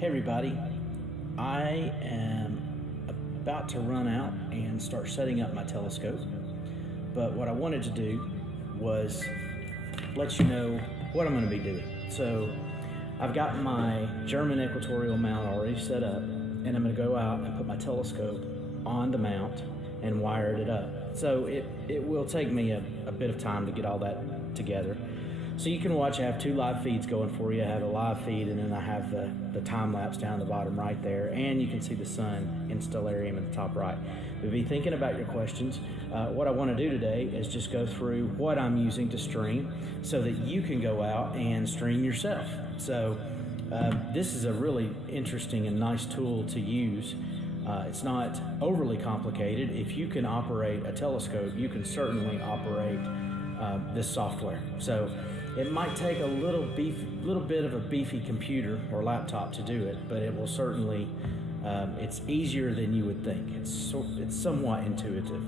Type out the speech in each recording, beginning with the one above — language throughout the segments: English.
Hey everybody, I am about to run out and start setting up my telescope, but what I wanted to do was let you know what I'm going to be doing. So I've got my German equatorial mount already set up, and I'm going to go out and put my telescope on the mount and wire it up. So it will take me a bit of time to get all that together. So you can watch, I have two live feeds going for you. I have a live feed, and then I have the time lapse down the bottom right there, and you can see the sun in stellarium at the top right. But be thinking about your questions. What I want to do today is just go through what I'm using to stream so that you can go out and stream yourself. So this is a really interesting and nice tool to use. It's not overly complicated. If you can operate a telescope, you can certainly operate this software. So it might take a little bit of a beefy computer or laptop to do it, but it will certainly, it's easier than you would think. It's somewhat intuitive.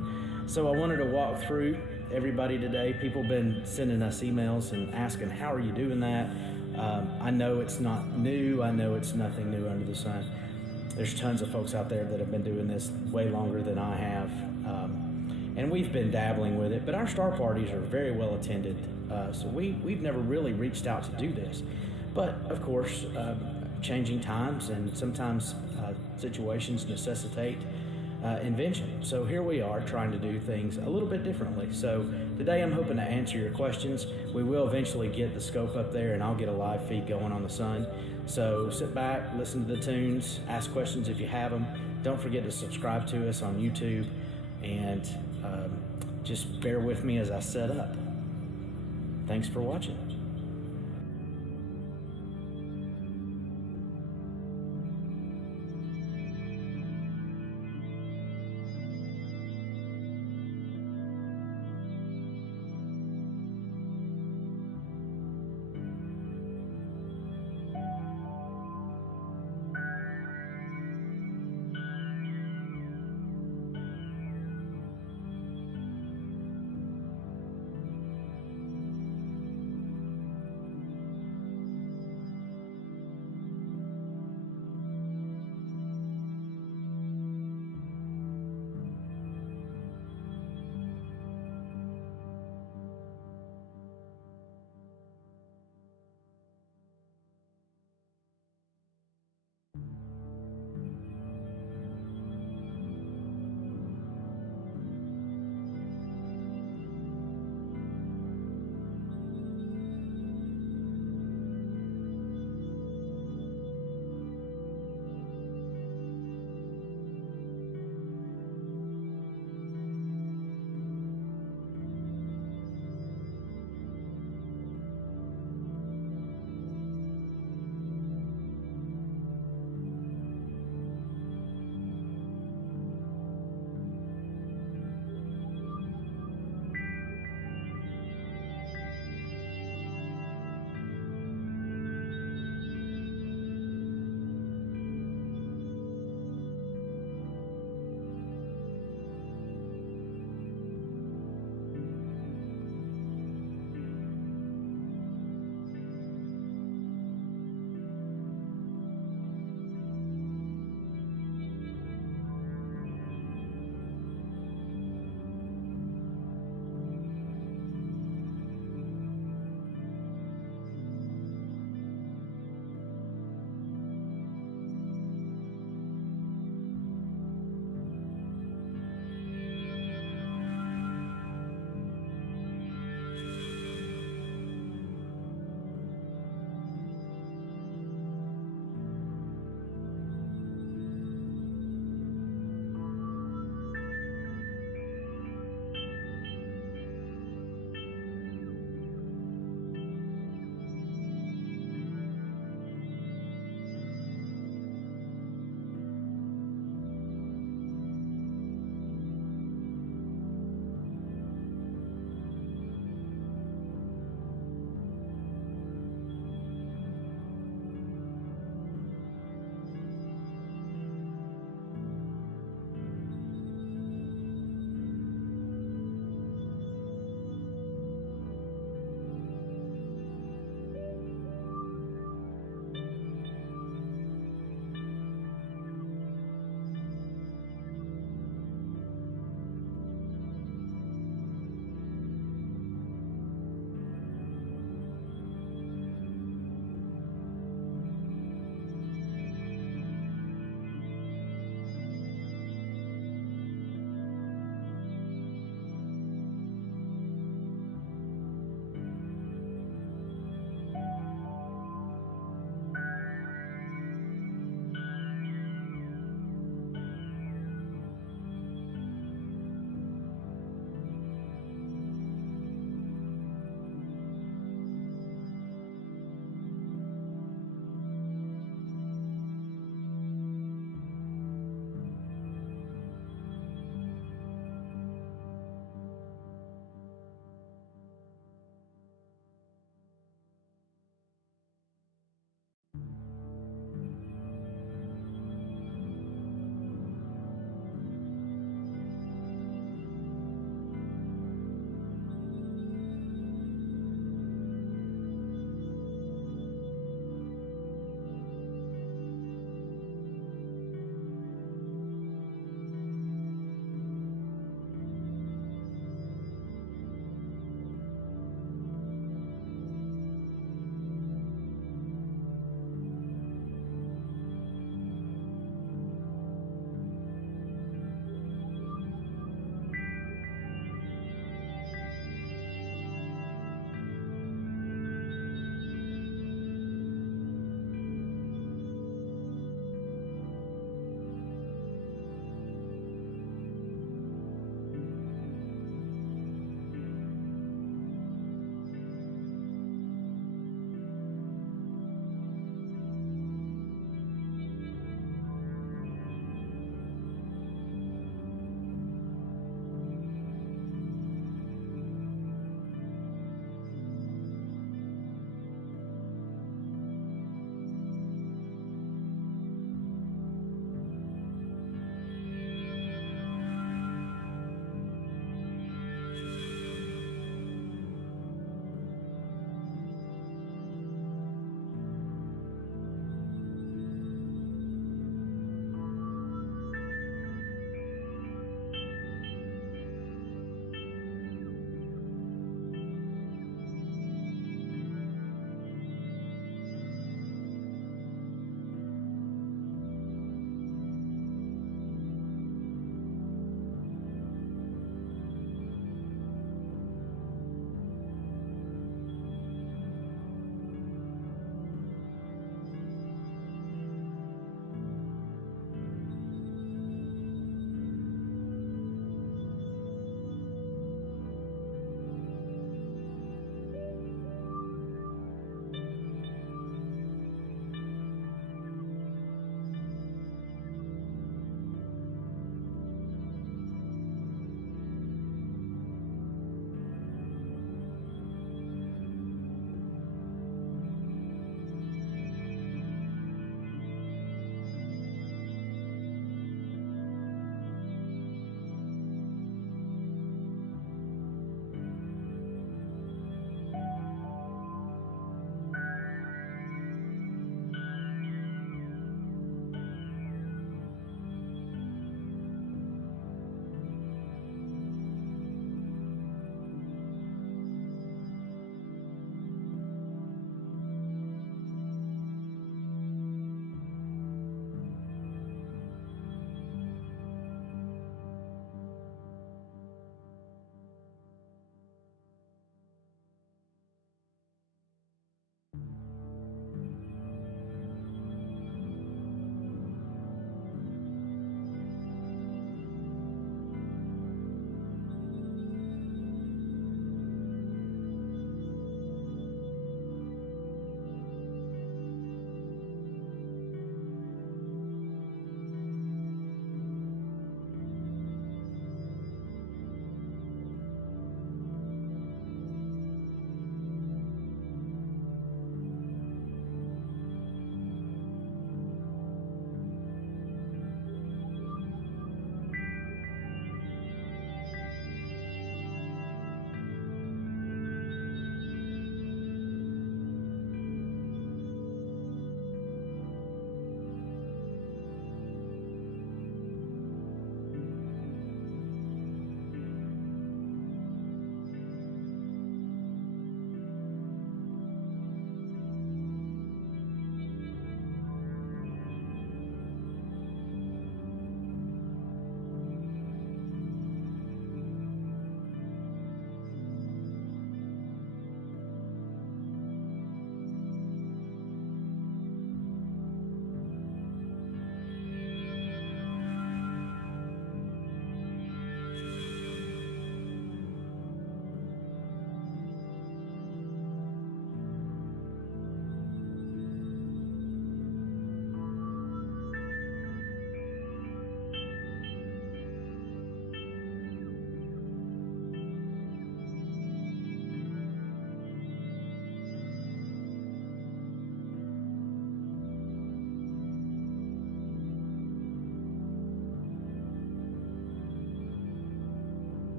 So I wanted to walk through everybody today. People have been sending us emails and asking, how are you doing that? I know it's not new. I know it's nothing new under the sun. There's tons of folks out there that have been doing this way longer than I have. And we've been dabbling with it, but our star parties are very well attended, so we've never really reached out to do this. But of course, changing times and sometimes situations necessitate invention. So here we are trying to do things a little bit differently. So today I'm hoping to answer your questions. We will eventually get the scope up there, and I'll get a live feed going on the sun. So sit back, listen to the tunes, ask questions if you have them. Don't forget to subscribe to us on YouTube, and just bear with me as I set up. Thanks for watching.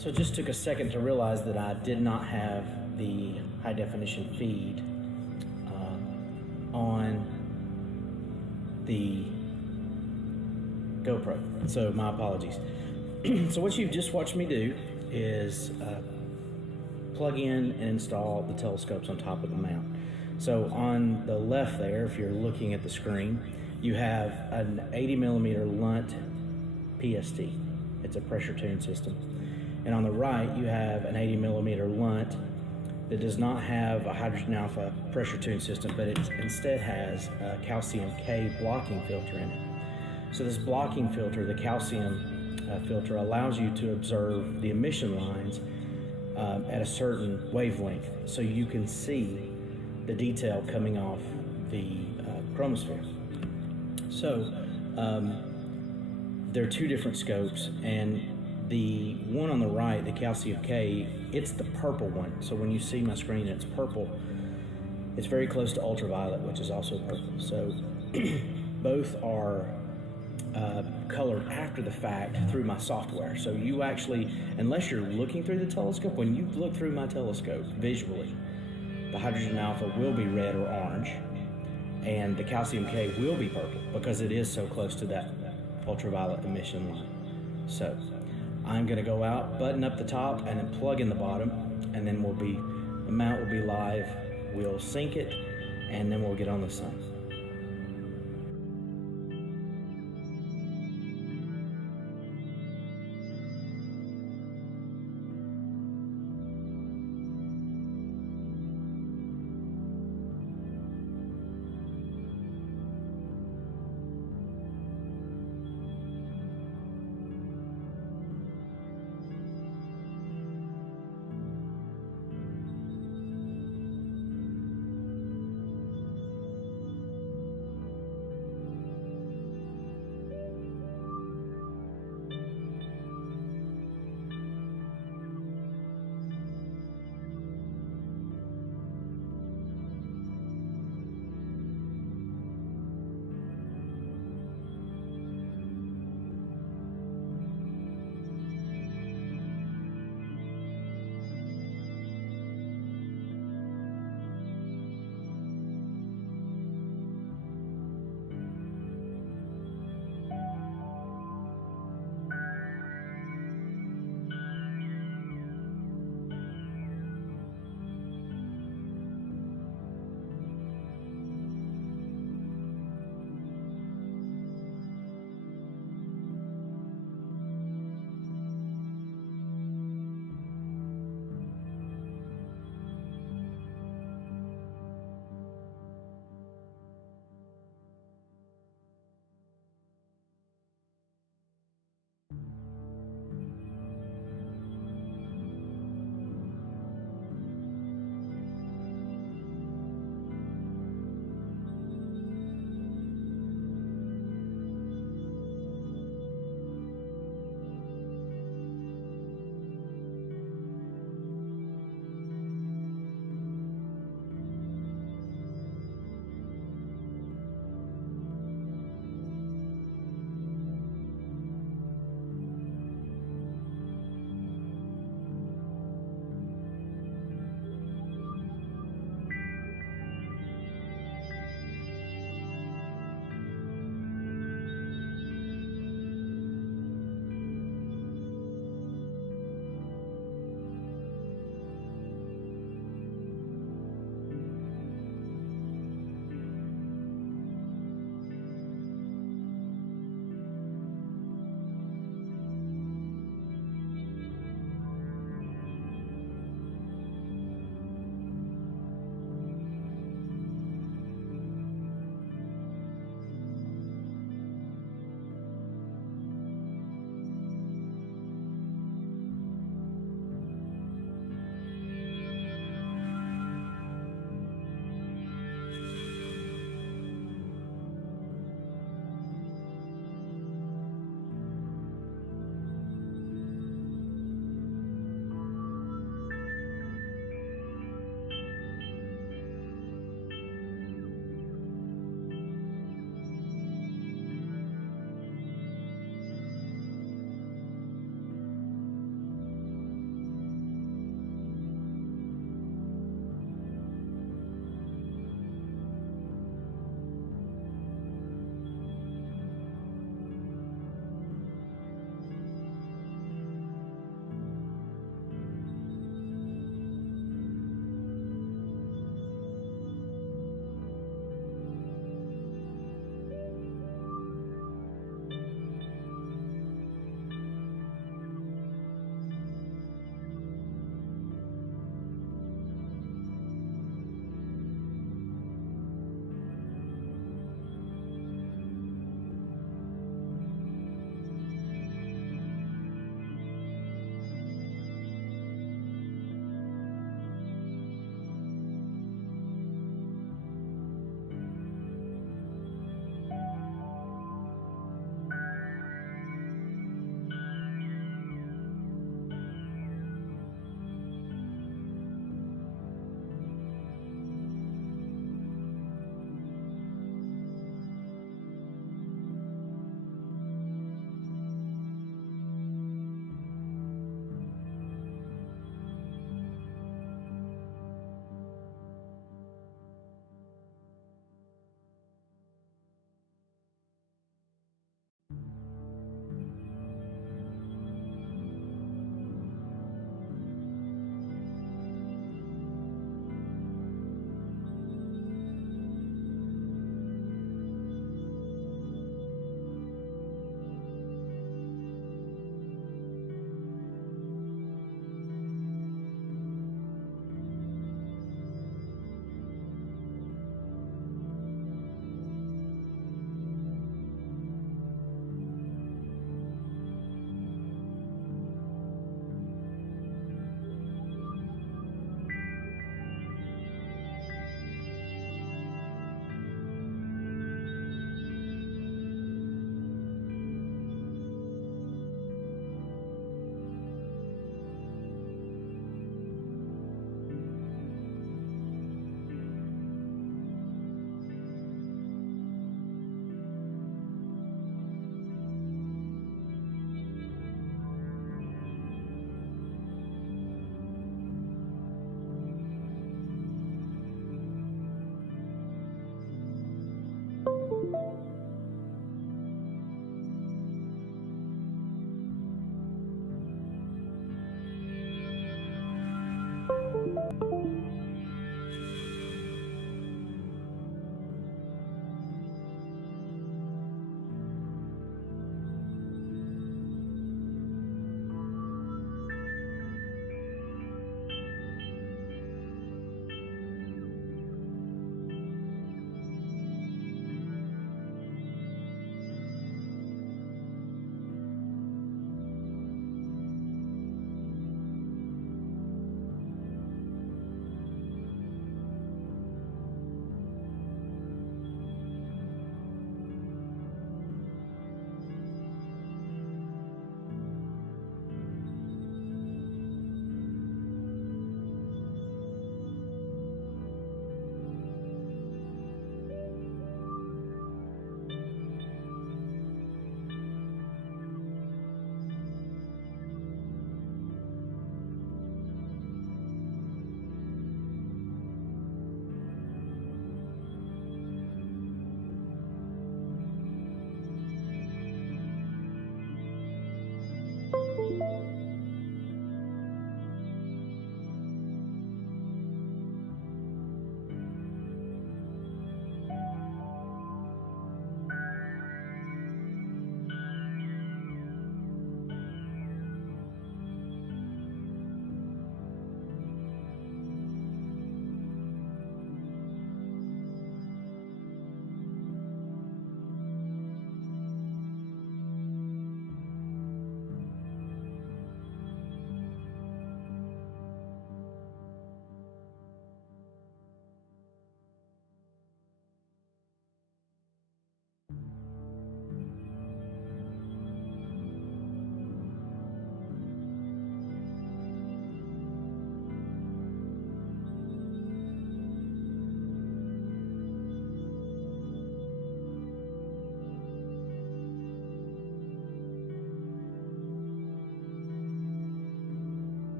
So it just took a second to realize that I did not have the high definition feed on the GoPro. So my apologies. So what you've just watched me do is plug in and install the telescopes on top of the mount. So on the left there, if you're looking at the screen, you have an 80 millimeter Lunt PST. It's a pressure tune system. And on the right, you have an 80 millimeter Lunt that does not have a hydrogen alpha pressure tune system, but it instead has a calcium K blocking filter in it. So this blocking filter, the calcium filter, allows you to observe the emission lines at a certain wavelength, so you can see the detail coming off the chromosphere. So there are two different scopes, and the one on the right, the calcium K, it's the purple one. So when you see my screen and it's purple, it's very close to ultraviolet, which is also purple. So both are colored after the fact through my software. So you actually, unless you're looking through the telescope, when you look through my telescope visually, the hydrogen alpha will be red or orange, and the calcium K will be purple because it is so close to that ultraviolet emission line. So I'm going to go out, button up the top, and then plug in the bottom, and then the mount will be live. We'll sync it, and then we'll get on the sun.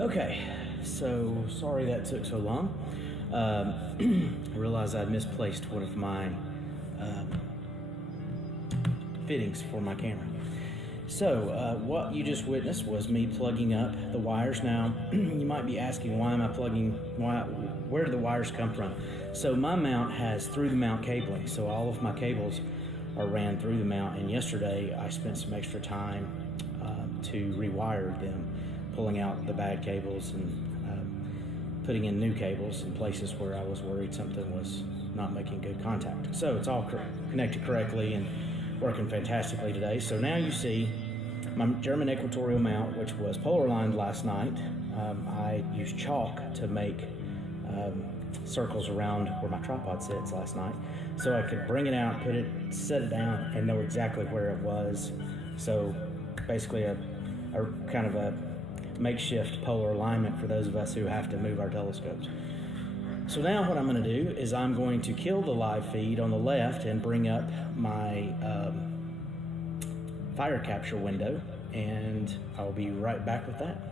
Okay, so sorry that took so long. I realized I'd misplaced one of my fittings for my camera. So what you just witnessed was me plugging up the wires. Now, you might be asking, where do the wires come from? So my mount has through the mount cabling, so all of my cables are ran through the mount, and yesterday I spent some extra time to rewire them, pulling out the bad cables and putting in new cables in places where I was worried something was not making good contact. So it's all connected correctly and working fantastically today. So now you see my German equatorial mount, which was polar aligned last night. I used chalk to make circles around where my tripod sits last night, so I could bring it out, set it down, and know exactly where it was. So basically a kind of a makeshift polar alignment for those of us who have to move our telescopes. So now what I'm going to do is I'm going to kill the live feed on the left and bring up my fire capture window, and I'll be right back with that.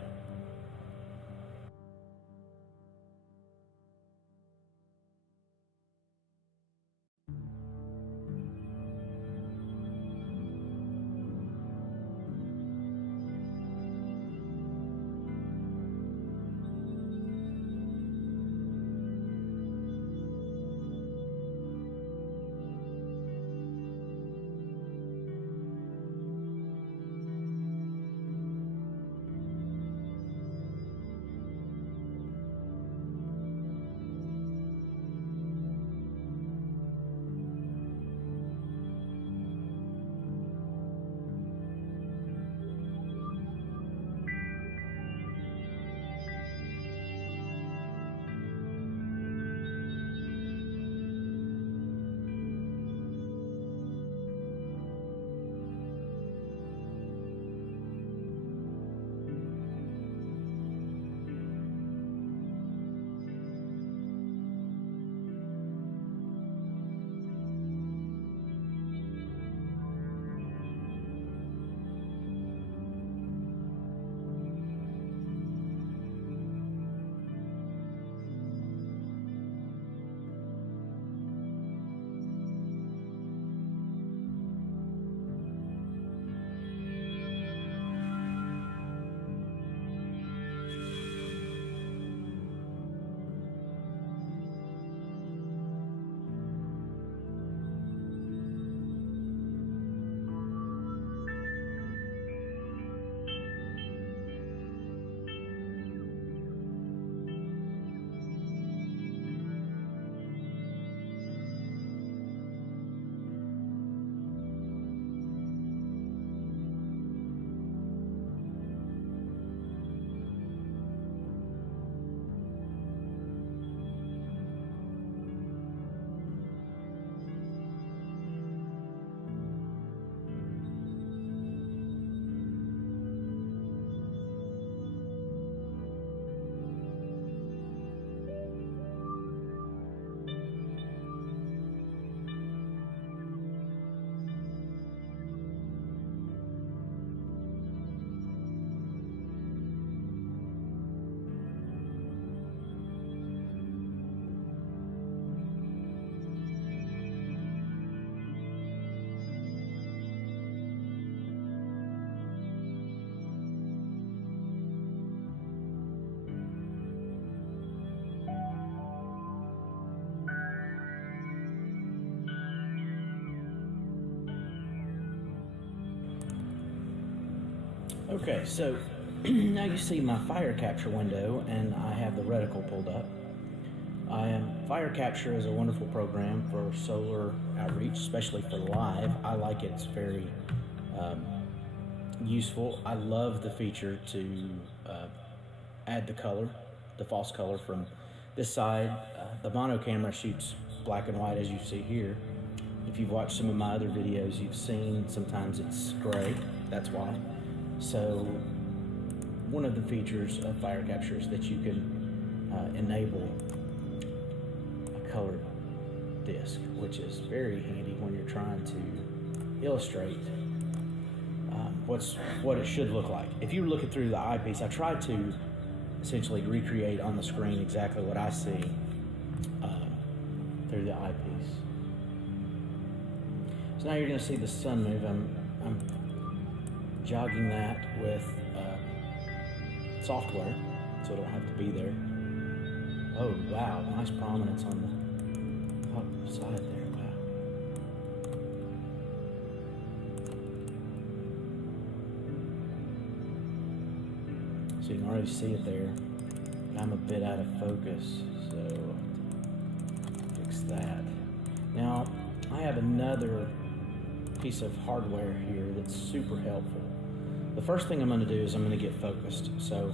Okay, so now you see my fire capture window, and I have the reticle pulled up. Fire capture is a wonderful program for solar outreach, especially for live. I like it. It's very useful. I love the feature to add the color, the false color from this side. The mono camera shoots black and white, as you see here. If you've watched some of my other videos, you've seen sometimes it's gray. That's why. So one of the features of fire capture is that you can enable a colored disc, which is very handy when you're trying to illustrate what it should look like. If you were looking through the eyepiece, I tried to essentially recreate on the screen exactly what I see through the eyepiece. So now you're going to see the sun move. I'm jogging that with software, so it'll have to be there. Oh wow, nice prominence on the top side there. Wow. So you can already see it there. I'm a bit out of focus, so fix that. Now I have another piece of hardware here that's super helpful. The first thing I'm going to do is I'm going to get focused. So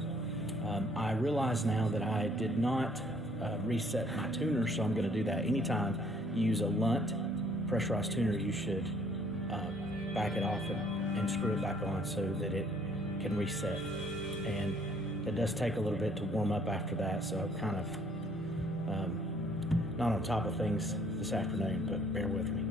I realize now that I did not reset my tuner, so I'm going to do that. Anytime you use a Lunt pressurized tuner, you should back it off and screw it back on so that it can reset. And it does take a little bit to warm up after that, so I'm kind of not on top of things this afternoon, but bear with me.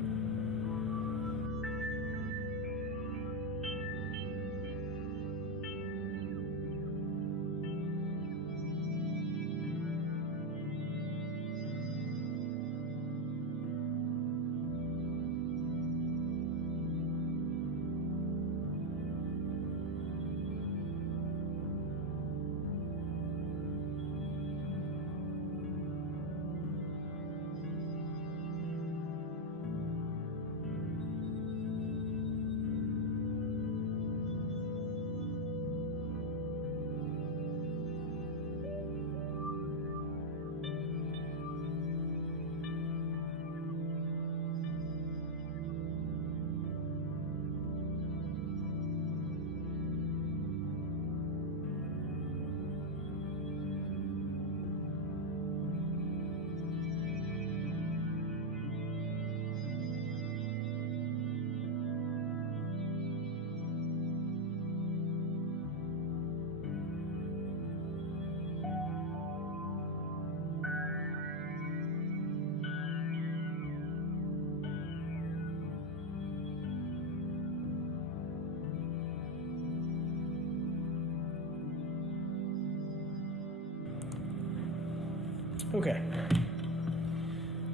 Okay,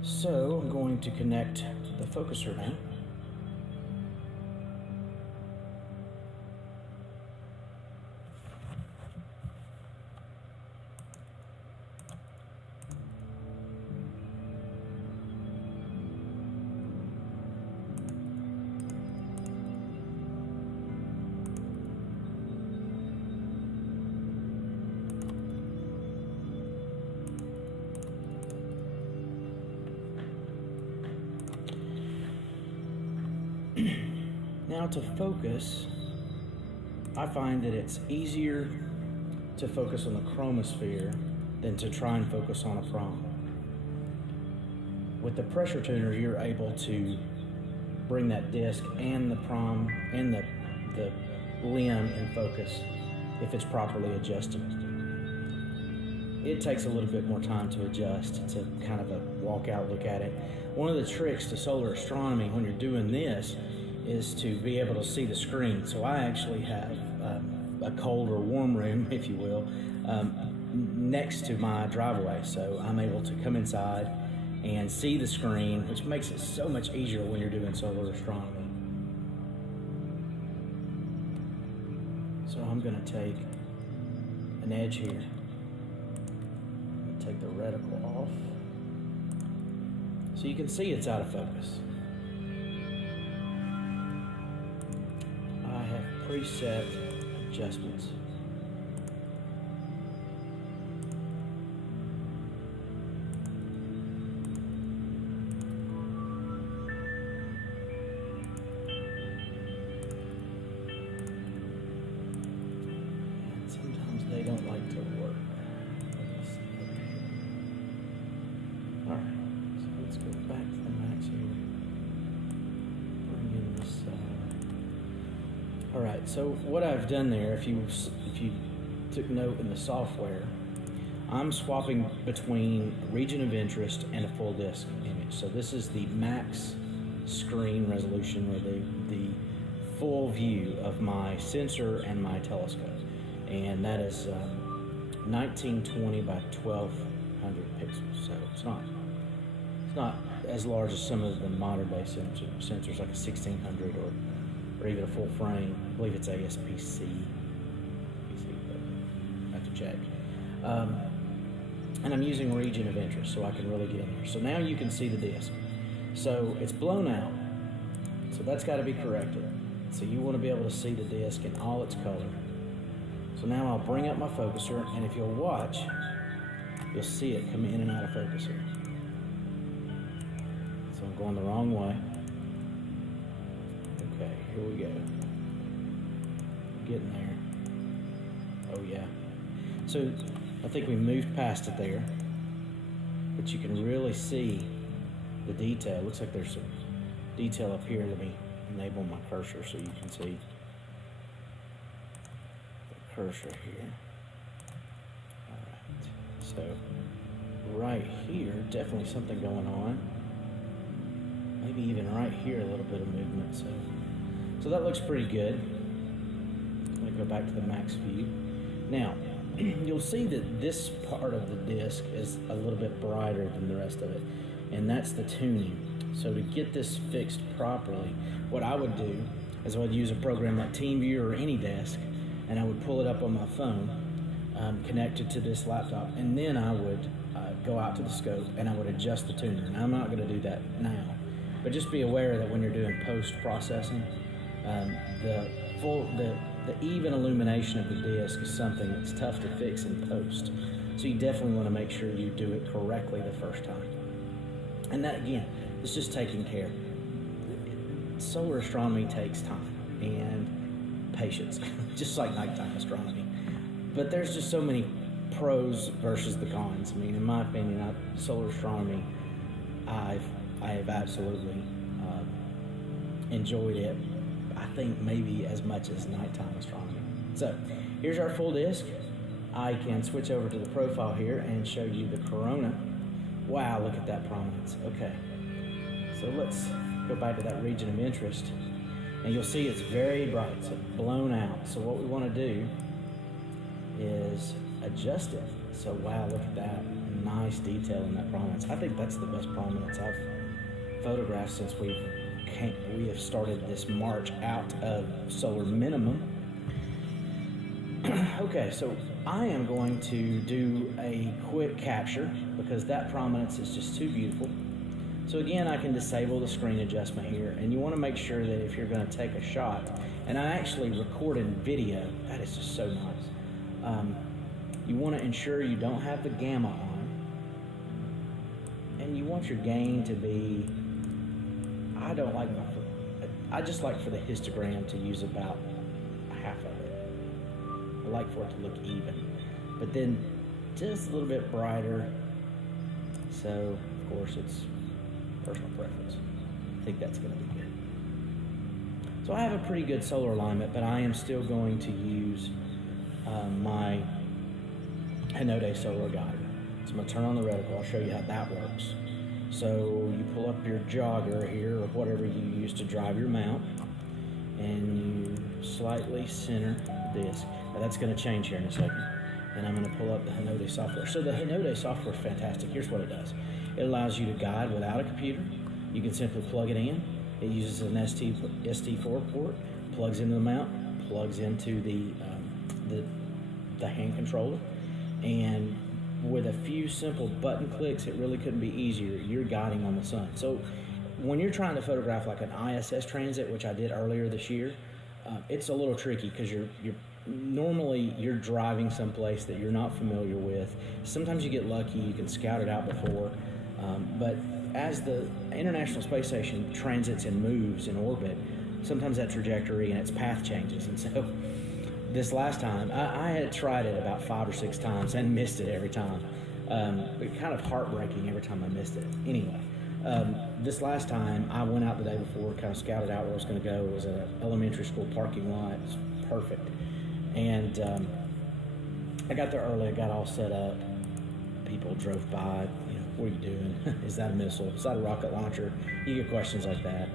so I'm going to connect the focuser now. Now to focus, I find that it's easier to focus on the chromosphere than to try and focus on a prom. With the pressure tuner, you're able to bring that disc and the prom and the limb in focus if it's properly adjusted. It takes a little bit more time to adjust. It's a kind of a walk out look at it. One of the tricks to solar astronomy when you're doing this is to be able to see the screen. So I actually have a cold or warm room, if you will, next to my driveway. So I'm able to come inside and see the screen, which makes it so much easier when you're doing solar astronomy. So I'm going to take an edge here. Take the reticle off. So you can see it's out of focus. I have preset adjustments. And sometimes they don't like to work. Alright, so let's go back to the max here. Bring in this Alright, so what I've done there, if you took note in the software, I'm swapping between region of interest and a full disk image. So this is the max screen resolution, or the full view of my sensor and my telescope. And that is 1920 by 1200 pixels. So it's not as large as some of the modern day sensors like a 1600 or even a full frame. I believe it's ASPC. I have to check. And I'm using region of interest so I can really get in here. So now you can see the disk. So it's blown out. So that's got to be corrected. So you want to be able to see the disk in all its color. So now I'll bring up my focuser, and if you'll watch, you'll see it come in and out of focus here. So I'm going the wrong way. Okay, here we go. Getting there. Oh yeah. So I think we moved past it there, but you can really see the detail. Looks like there's some detail up here. Let me enable my cursor so you can see the cursor here. Alright, so right here, definitely something going on. Maybe even right here, a little bit of movement. So that looks pretty good. I'm going to go back to the max view. Now, you'll see that this part of the disc is a little bit brighter than the rest of it, and that's the tuning. So to get this fixed properly, what I would do is I would use a program like TeamViewer or AnyDesk, and I would pull it up on my phone, connect it to this laptop, and then I would go out to the scope and I would adjust the tuner. And I'm not going to do that now, but just be aware that when you're doing post-processing, the even illumination of the disc is something that's tough to fix in post. So you definitely want to make sure you do it correctly the first time. And that, again, is just taking care. Solar astronomy takes time and patience, just like nighttime astronomy. But there's just so many pros versus the cons. I mean, in my opinion, solar astronomy, I have absolutely enjoyed it. I think maybe as much as nighttime astronomy. So here's our full disk. I can switch over to the profile here and show you the corona. Wow, look at that prominence. Okay, so let's go back to that region of interest, and you'll see it's very bright, so blown out. So what we want to do is adjust it. So wow, look at that nice detail in that prominence. I think that's the best prominence I've photographed since we have started this march out of solar minimum. Okay, so I am going to do a quick capture because that prominence is just too beautiful. So again, I can disable the screen adjustment here, and you want to make sure that if you're going to take a shot, and I actually recorded video, that is just so nice. You want to ensure you don't have the gamma on, and you want your gain to be, I just like for the histogram to use about half of it. I like for it to look even, but then just a little bit brighter. So of course it's personal preference. I think that's going to be good. So I have a pretty good solar alignment, but I am still going to use my Hinode solar guide. So I'm going to turn on the reticle. I'll show you how that works. So you pull up your jogger here, or whatever you use to drive your mount, and you slightly center the disc. Now that's going to change here in a second. And I'm going to pull up the Hinode software. So the Hinode software is fantastic. Here's what it does. It allows you to guide without a computer. You can simply plug it in. It uses an ST4 port, plugs into the mount, plugs into the hand controller, and with a few simple button clicks, it really couldn't be easier. You're guiding on the sun. So when you're trying to photograph like an ISS transit, which I did earlier this year, it's a little tricky because normally you're driving someplace that you're not familiar with. Sometimes you get lucky, you can scout it out before, but as the International Space Station transits and moves in orbit, sometimes that trajectory and its path changes. And so this last time, I had tried it about 5 or 6 times and missed it every time. But kind of heartbreaking every time I missed it. Anyway, this last time, I went out the day before, kind of scouted out where I was going to go. It was an elementary school parking lot. It was perfect. And I got there early. I got all set up. People drove by. You know, what are you doing? Is that a missile? Is that a rocket launcher? You get questions like that.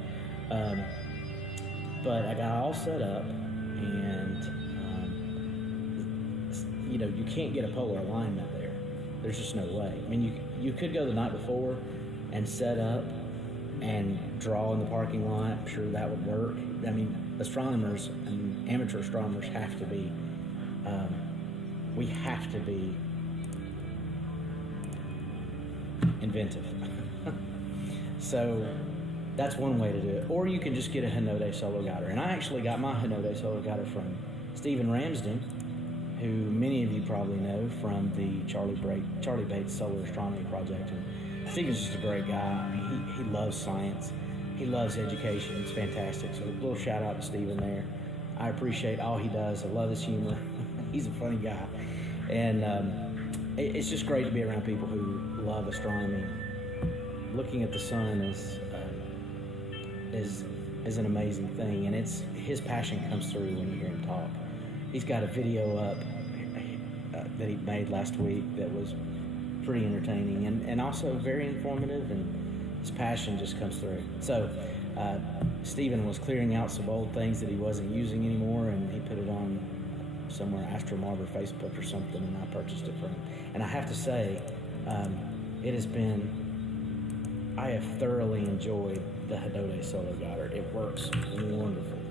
But I got all set up, and you can't get a polar alignment there. There's just no way. I mean, you could go the night before and set up and draw in the parking lot. I'm sure that would work. I mean, astronomers and amateur astronomers have to be, we have to be inventive. So that's one way to do it. Or you can just get a Hinode solar guider. And I actually got my Hinode solar guider from Stephen Ramsden, who many of you probably know from the Charlie Bates Solar Astronomy Project. And Stephen's just a great guy. I mean, he loves science. He loves education. It's fantastic. So a little shout out to Stephen there. I appreciate all he does. I love his humor. He's a funny guy. And it's just great to be around people who love astronomy. Looking at the sun is an amazing thing, and his passion comes through when you hear him talk. He's got a video up that he made last week that was pretty entertaining and also very informative, and his passion just comes through. So Stephen was clearing out some old things that he wasn't using anymore, and he put it on somewhere, Astronomy or Facebook or something, and I purchased it from him. And I have to say, I have thoroughly enjoyed the Hinode solar guider. It works wonderfully.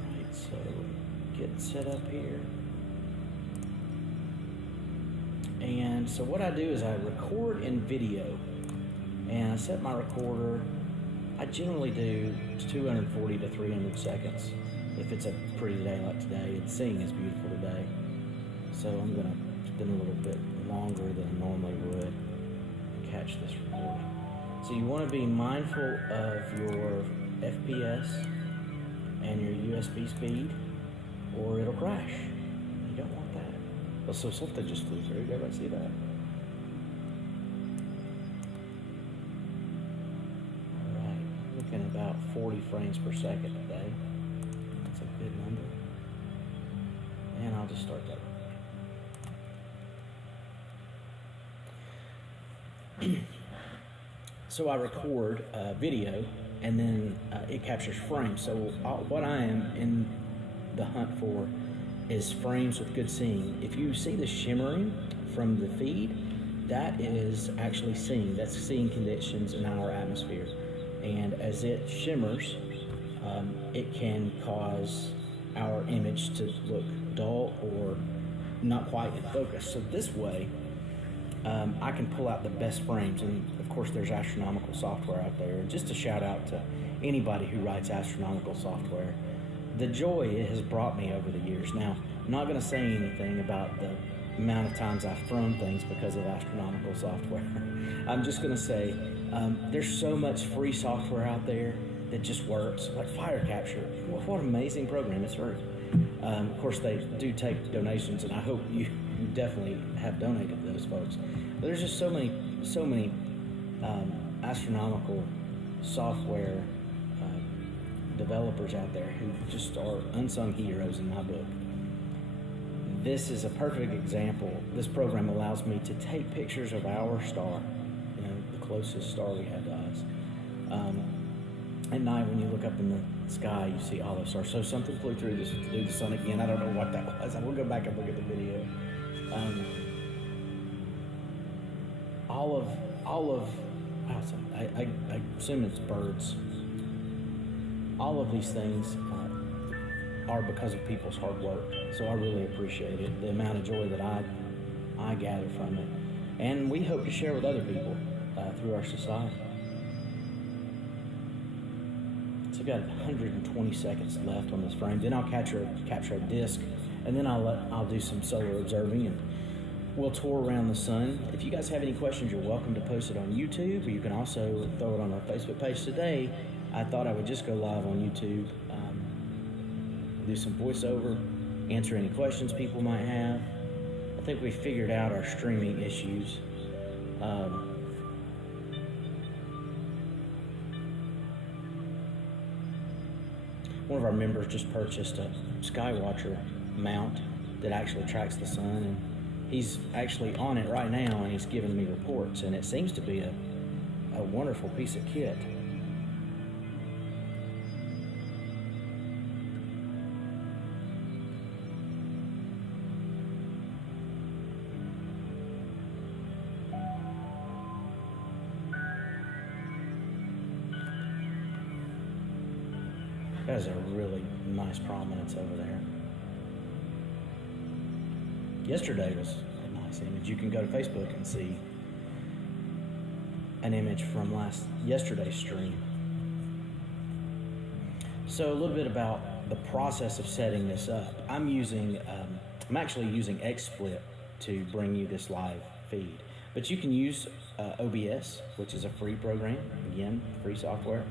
Alright, so get set up here. And so what I do is I record in video, and I set my recorder. I generally do 240 to 300 seconds if it's a pretty day like today, and seeing is beautiful today. So I'm going to spend a little bit longer than I normally would to catch this recording. So you want to be mindful of your FPS and your USB speed, or it'll crash. You don't want that. Well, so something just flew through. Did everybody see that? Alright, looking at about 40 frames per second today. That's a good number. And I'll just start that. So I record video, and then it captures frames. So what I am in the hunt for is frames with good seeing. If you see the shimmering from the feed, that is actually seeing. That's seeing conditions in our atmosphere. And as it shimmers, it can cause our image to look dull or not quite in focus. So this way, I can pull out the best frames, and of course there's astronomical software out there. And just a shout out to anybody who writes astronomical software. The joy it has brought me over the years. Now, I'm not going to say anything about the amount of times I've thrown things because of astronomical software. I'm just going to say there's so much free software out there that just works, like Fire Capture. What an amazing program, it's free. Of course, they do take donations, and I hope you definitely have donated to those folks. But there's just so many astronomical software developers out there who just are unsung heroes in my book. This is a perfect example. This program allows me to take pictures of our star, the closest star we have to us. At night, when you look up in the sky, you see all those stars. So something flew through the sun again. I don't know what that was. I will go back and look at the video. I assume it's birds. All of these things are because of people's hard work. So I really appreciate it, the amount of joy that I gather from it. And we hope to share with other people through our society. So I've got 120 seconds left on this frame. Then I'll capture a disc, and then I'll do some solar observing, and we'll tour around the sun. If you guys have any questions, you're welcome to post it on YouTube, or you can also throw it on our Facebook page. Today, I thought I would just go live on YouTube, do some voiceover, answer any questions people might have. I think we figured out our streaming issues. One of our members just purchased a Skywatcher mount that actually tracks the sun, and he's actually on it right now, and he's giving me reports, and it seems to be a wonderful piece of kit. That is a really nice prominence over there. Yesterday was a nice image. You can go to Facebook and see an image from yesterday's stream. So a little bit about the process of setting this up. I'm actually using XSplit to bring you this live feed, but you can use OBS, which is a free program, again, free software,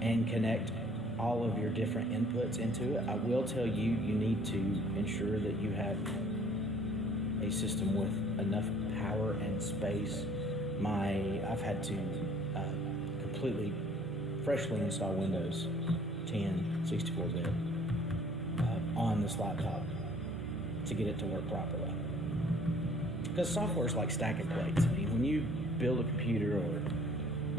and connect all of your different inputs into it. I will tell you, you need to ensure that you have a system with enough power and space. I've had to completely freshly install Windows 10 64-bit on this laptop to get it to work properly. Because software is like stacking plates. I mean, when you build a computer, or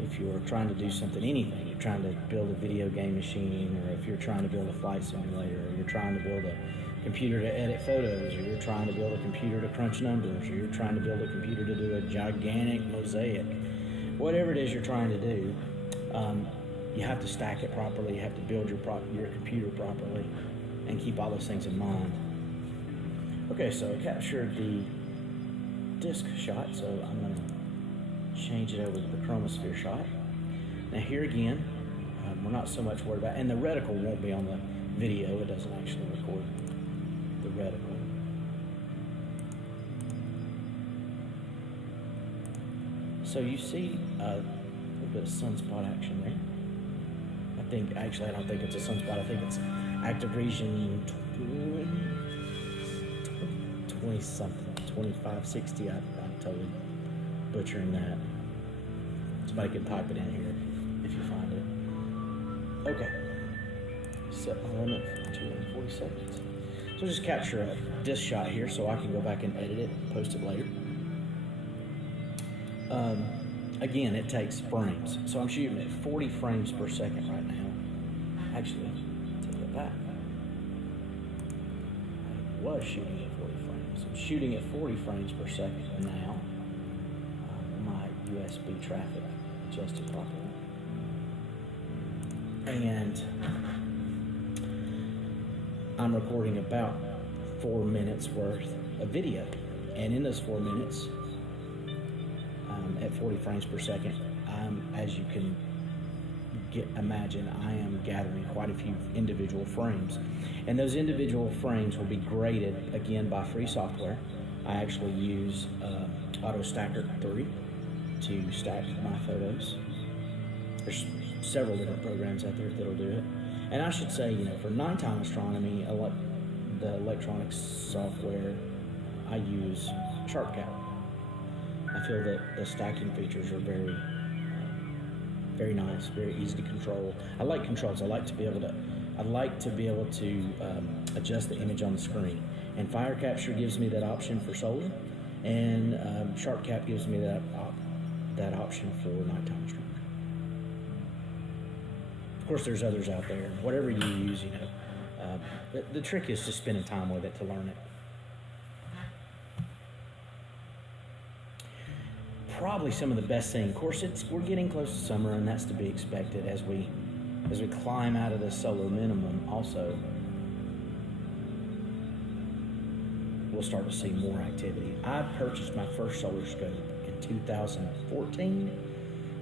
if you're trying to do something, anything, you're trying to build a video game machine, or if you're trying to build a flight simulator, or you're trying to build a computer to edit photos, or you're trying to build a computer to crunch numbers, or you're trying to build a computer to do a gigantic mosaic, whatever it is you're trying to do, you have to stack it properly. You have to build your computer properly and keep all those things in mind. Okay, so I captured the disk shot, so I'm going to change it over to the chromosphere shot. Now here again, we're not so much worried about, and the reticle won't be on the video. It doesn't actually record the reticle. So you see a little bit of sunspot action there. I don't think it's a sunspot. I think it's active region 20 something, 2560. I'm totally butchering that. Somebody can type it in here if you find it. Okay. Set my limit for 240 seconds. So just capture a disk shot here so I can go back and edit it and post it later. Again, it takes frames. So I'm shooting at 40 frames per second right now. Actually, take that back. I was shooting at 40 frames. I'm shooting at 40 frames per second now. My USB traffic adjusted properly. And I'm recording about 4 minutes worth of video. And in those 4 minutes, at 40 frames per second, as you can imagine, I am gathering quite a few individual frames. And those individual frames will be graded, again, by free software. I actually use AutoStacker 3 to stack my photos. There's several different programs out there that'll do it. And I should say, for nighttime astronomy, the electronic software, I use SharpCap. I feel that the stacking features are very, very nice, very easy to control. I like controls. I like to be able to adjust the image on the screen. And Fire Capture gives me that option for solar, and SharpCap gives me that option for nighttime astronomy. Of course, there's others out there. Whatever you use, the trick is just spending time with it to learn it. Probably some of the best thing. Of course, we're getting close to summer, and that's to be expected as we climb out of the solar minimum. Also, we'll start to see more activity. I purchased my first solar scope in 2014,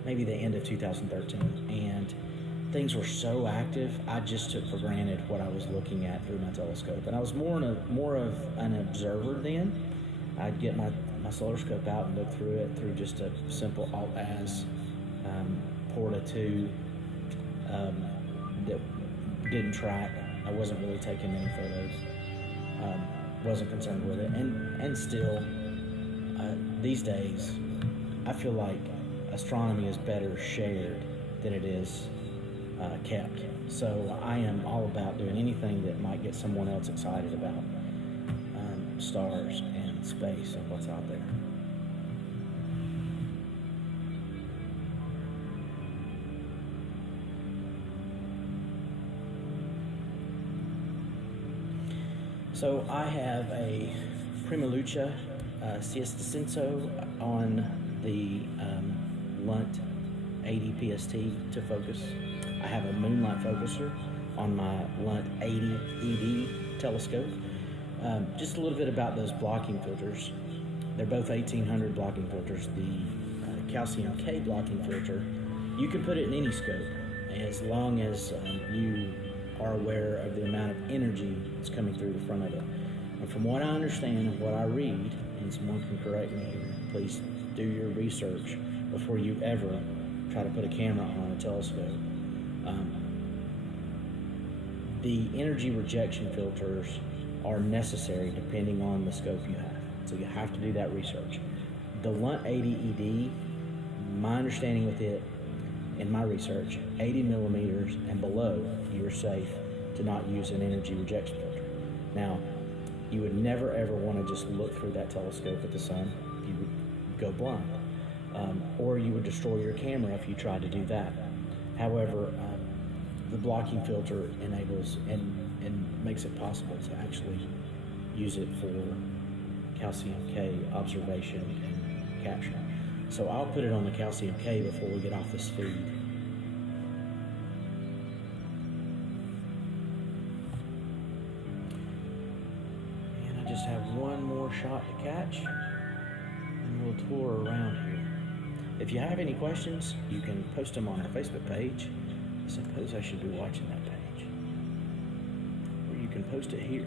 maybe the end of 2013, and things were so active, I just took for granted what I was looking at through my telescope. And I was more of an observer then. I'd get my solar scope out and look through it through just a simple Alt-Az Porta 2 that didn't track. I wasn't really taking many photos. Wasn't concerned with it. And still, these days, I feel like astronomy is better shared than it is kept. So I am all about doing anything that might get someone else excited about stars and space and what's out there. So I have a Prima Luce Siesta on the Lunt 80 PST to focus. I have a moonlight focuser on my Lunt 80 ED telescope. Just a little bit about those blocking filters. They're both 1800 blocking filters. The calcium K blocking filter, you can put it in any scope as long as you are aware of the amount of energy that's coming through the front of it. And from what I understand and what I read, and someone can correct me here, please do your research before you ever try to put a camera on a telescope. The energy rejection filters are necessary depending on the scope you have. So you have to do that research. The Lunt 80 ED, my understanding with it, in my research, 80 millimeters and below, you're safe to not use an energy rejection filter. Now, you would never ever want to just look through that telescope at the sun. You would go blind. Or you would destroy your camera if you tried to do that. However, the blocking filter enables and makes it possible to actually use it for calcium K observation and capture. So I'll put it on the calcium K before we get off this feed. And I just have one more shot to catch, and we'll tour around here. If you have any questions, you can post them on our Facebook page. I suppose I should be watching that page. Or you can post it here.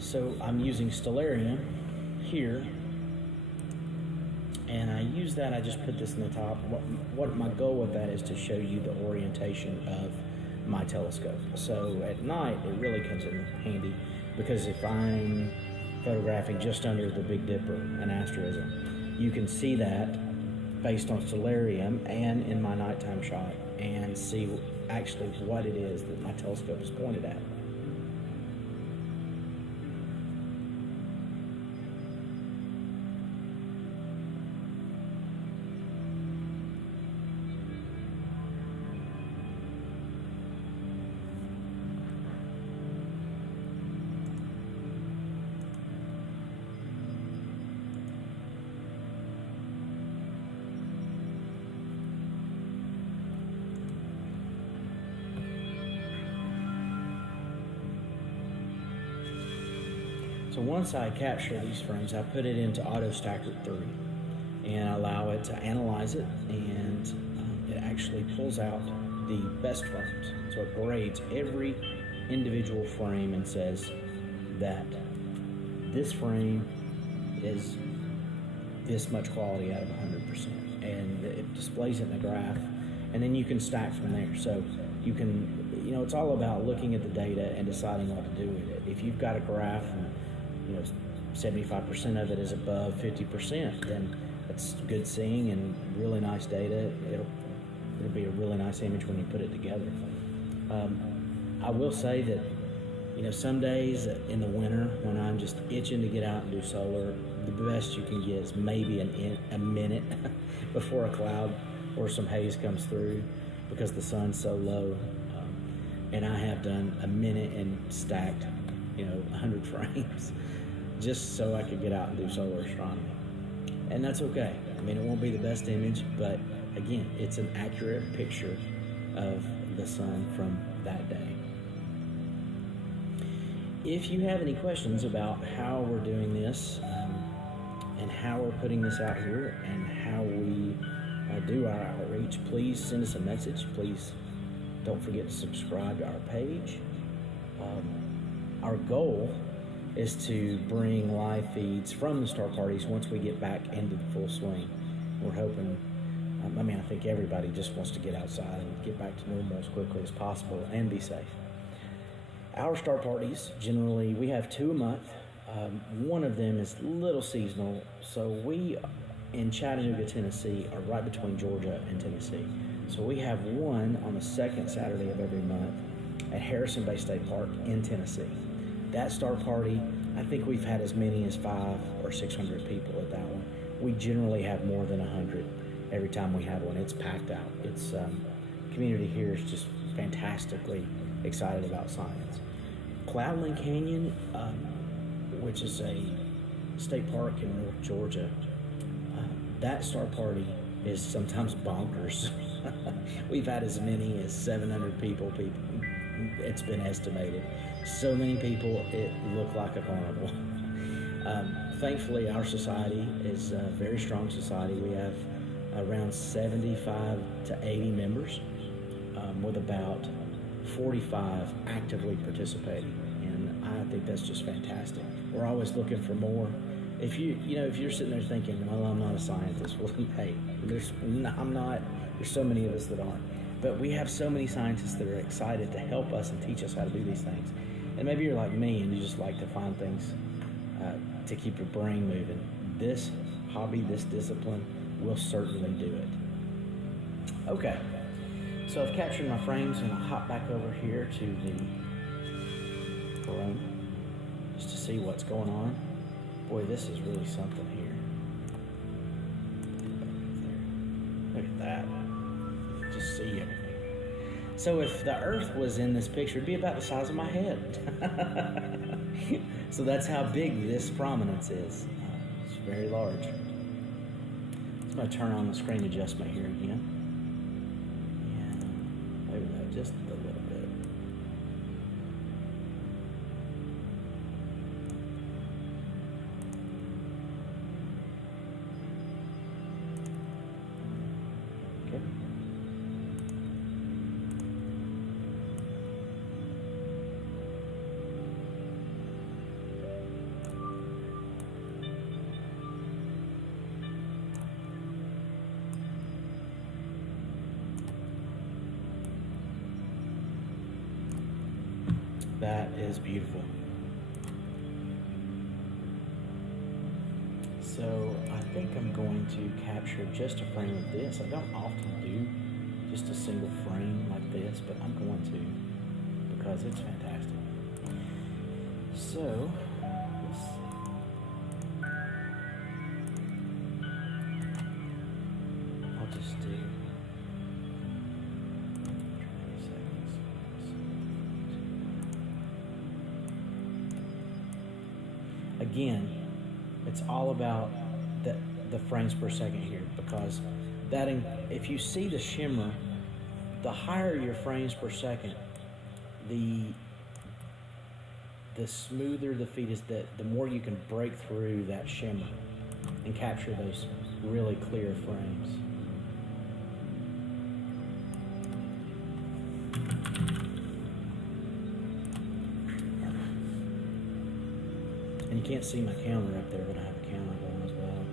So I'm using Stellarium here, and I use that, I just put this in the top. What my goal with that is to show you the orientation of my telescope. So at night, it really comes in handy, because if I'm photographing just under the Big Dipper, an asterism, you can see that based on Stellarium and in my nighttime shot, and see actually what it is that my telescope is pointed at. So once I capture these frames, I put it into Auto Stacker 3 and allow it to analyze it, and it actually pulls out the best frames. So it grades every individual frame and says that this frame is this much quality out of 100%, and it displays it in the graph, and then you can stack from there. So you can, it's all about looking at the data and deciding what to do with it. If you've got a graph and 75% of it is above 50%, then that's good seeing and really nice data. It'll be a really nice image when you put it together. I will say that some days in the winter when I'm just itching to get out and do solar, the best you can get is maybe a minute before a cloud or some haze comes through, because the sun's so low. And I have done a minute and stacked 100 frames just so I could get out and do solar astronomy. And that's okay. It won't be the best image, but again, it's an accurate picture of the sun from that day. If you have any questions about how we're doing this, and how we're putting this out here, and how we do our outreach, please send us a message. Please don't forget to subscribe to our page. Our goal is to bring live feeds from the star parties once we get back into the full swing. We're hoping, I think everybody just wants to get outside and get back to normal as quickly as possible and be safe. our star parties, generally, we have 2 a month. One of them is a little seasonal. So we, in Chattanooga, Tennessee, are right between Georgia and Tennessee. So we have one on the second Saturday of every month at Harrison Bay State Park in Tennessee. That star party, I think we've had as many as 500 or 600 people at that one. We generally have more than 100 every time we have one. It's packed out. It's community here is just fantastically excited about science. Cloudland Canyon, which is a state park in North Georgia, that star party is sometimes bonkers. We've had as many as 700 people. It's been estimated. So many people, it looked like a carnival. Thankfully, our society is a very strong society. We have around 75 to 80 members, with about 45 actively participating, and I think that's just fantastic. We're always looking for more. If you're sitting there thinking, well, I'm not a scientist, well, hey, I'm not. There's so many of us that aren't. But we have so many scientists that are excited to help us and teach us how to do these things. And maybe you're like me and you just like to find things to keep your brain moving. This hobby, this discipline will certainly do it. Okay, so I've captured my frames and I'll hop back over here to the room just to see what's going on. Boy, this is really something here. Look at that. Just see everything. So if the Earth was in this picture, it'd be about the size of my head. So that's how big this prominence is. It's very large. I'm going to turn on the screen adjustment here again. Yeah, maybe that just a little bit. Okay. That is beautiful. So I think I'm going to capture just a frame of this. I don't often do just a single frame like this, but I'm going to because it's fantastic. So I'll just do again, it's all about the frames per second here, because if you see the shimmer, the higher your frames per second, the smoother the feed is, the more you can break through that shimmer and capture those really clear frames. And you can't see my camera up there, but I have a camera going as well.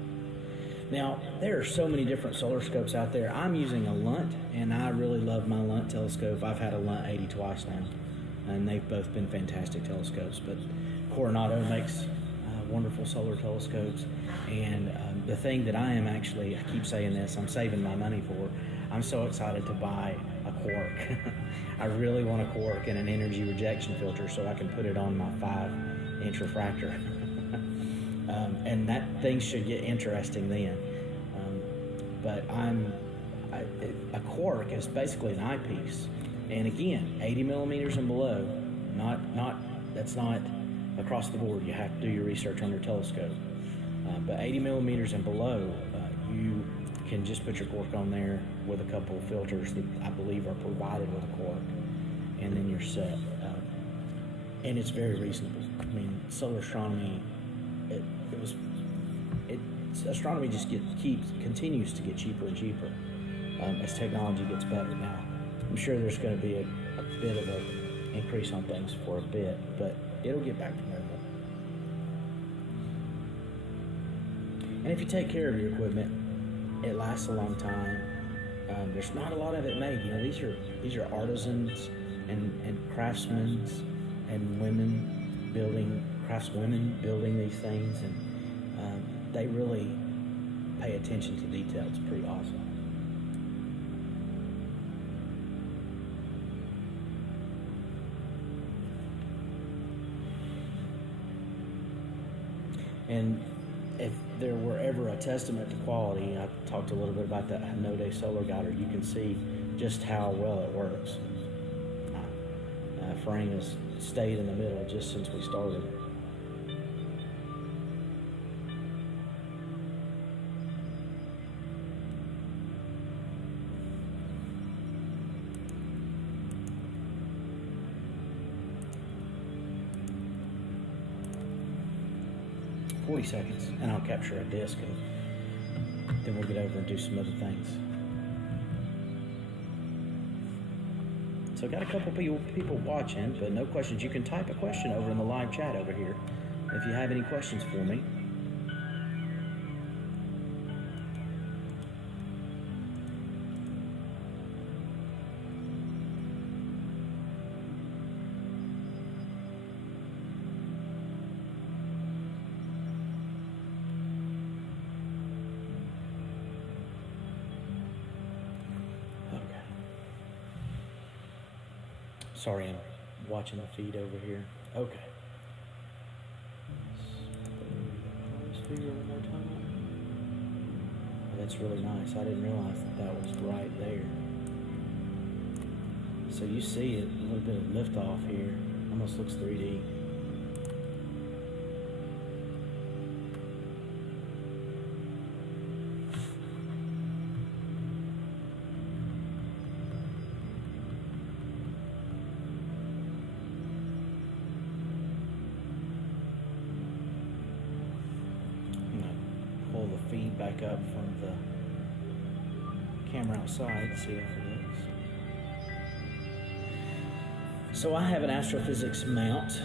Now, there are so many different solar scopes out there. I'm using a Lunt, and I really love my Lunt telescope. I've had a Lunt 80 twice now, and they've both been fantastic telescopes. But Coronado makes wonderful solar telescopes, and the thing that I keep saying this, I'm saving my money for, I'm so excited to buy a quark. I really want a quark and an energy rejection filter so I can put it on my 5-inch refractor. And that thing should get interesting then. But a quark is basically an eyepiece, and again, 80 millimeters and below. That's not across the board. You have to do your research on your telescope. But 80 millimeters and below, you can just put your quark on there with a couple of filters that I believe are provided with a quark, and then you're set. And it's very reasonable. I mean, solar astronomy, astronomy just continues to get cheaper and cheaper as technology gets better. Now, I'm sure there's going to be a bit of an increase on things for a bit, but it'll get back to normal. And if you take care of your equipment, it lasts a long time. There's not a lot of it made. These are artisans and craftsmen and women craftswomen building these things, and they really pay attention to detail. It's pretty awesome. And if there were ever a testament to quality, I talked a little bit about that Hanode solar guider. You can see just how well it works. Frame has stayed in the middle just since we started. Seconds, and I'll capture a disc, and then we'll get over and do some other things. So I got a couple people watching, but no questions. You can type a question over in the live chat over here if you have any questions for me. Sorry, I'm watching the feed over here. Okay. Let's figure one more time. Oh, that's really nice. I didn't realize that was right there. So you see it, a little bit of lift off here. Almost looks 3D. Back up from the camera outside to see how it looks. So I have an astrophysics mount.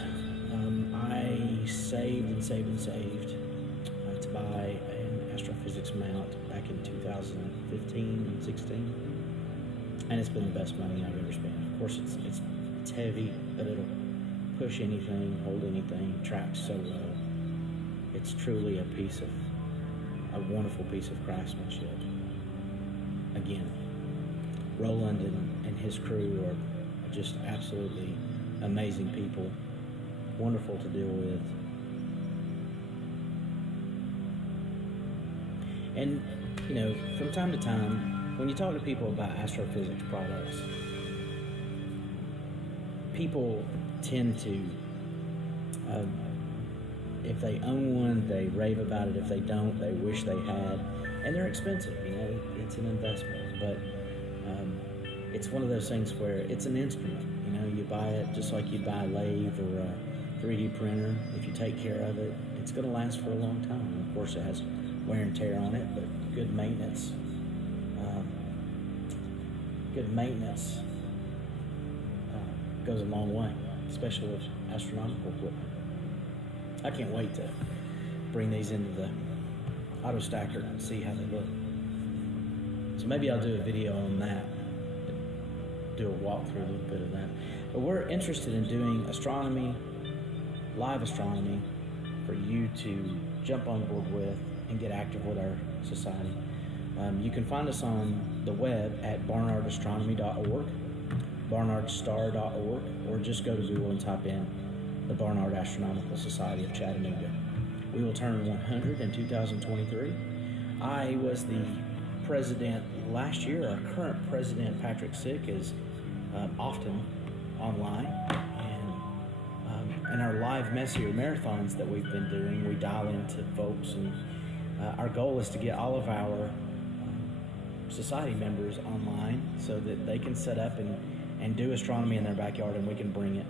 I saved to buy an astrophysics mount back in 2015 and 16, and it's been the best money I've ever spent. Of course, it's heavy, but it'll push anything, hold anything, tracks so well. It's truly a wonderful piece of craftsmanship. Again, Roland and his crew are just absolutely amazing people, wonderful to deal with. And, you know, from time to time, when you talk to people about astrophysics products, people tend to if they own one, they rave about it. If they don't, they wish they had. And they're expensive, you know, it's an investment. But it's one of those things where it's an instrument. You know, you buy it just like you buy a lathe or a 3D printer. If you take care of it, it's going to last for a long time. And of course, it has wear and tear on it, but good maintenance. Goes a long way, especially with astronomical equipment. I can't wait to bring these into the auto stacker and see how they look. So maybe I'll do a video on that, do a walkthrough, a little bit of that. But we're interested in doing astronomy, live astronomy, for you to jump on board with and get active with our society. You can find us on the web at barnardastronomy.org, barnardstar.org, or just go to Google and type in the Barnard Astronomical Society of Chattanooga. We will turn 100 in 2023. I was the president last year. Our current president, Patrick Sick, is often online, and our live Messier marathons that we've been doing, we dial into folks, and our goal is to get all of our society members online so that they can set up and do astronomy in their backyard, and we can bring it